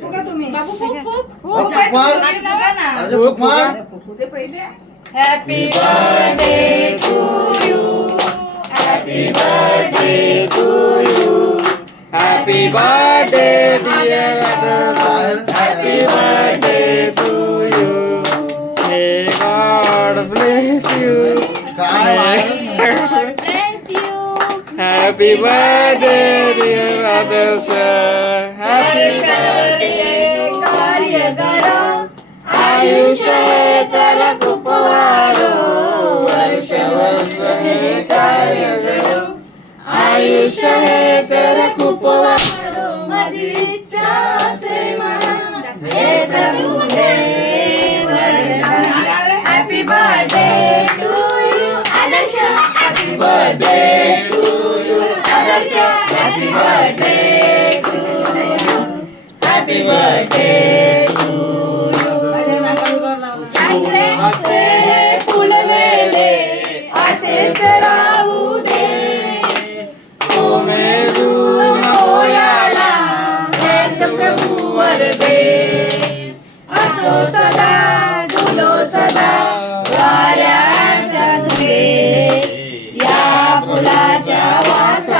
फुगा तुम्ही. बाबू फुक फुक फुग फुग मार. आणि फुगा ना. अरे फुग मार. अरे फुगू दे पहिले. Happy birthday to you happy birthday to you happy birthday dear happy birthday to you may God bless you Bless you. Happy birthday dear Adarsh happy birthday कार्य घडो. आयुष्य हे तर खूप वाढो वर्ष वर्ष हे कार्य घडो आयुष्य हे तर खूप वाढो माझी इच्छा असे म्हणा. हे प्रभू दे वरदान. Happy birthday to you, Adarsh. Happy birthday to you, Adarsh. Happy birthday to you. Happy birthday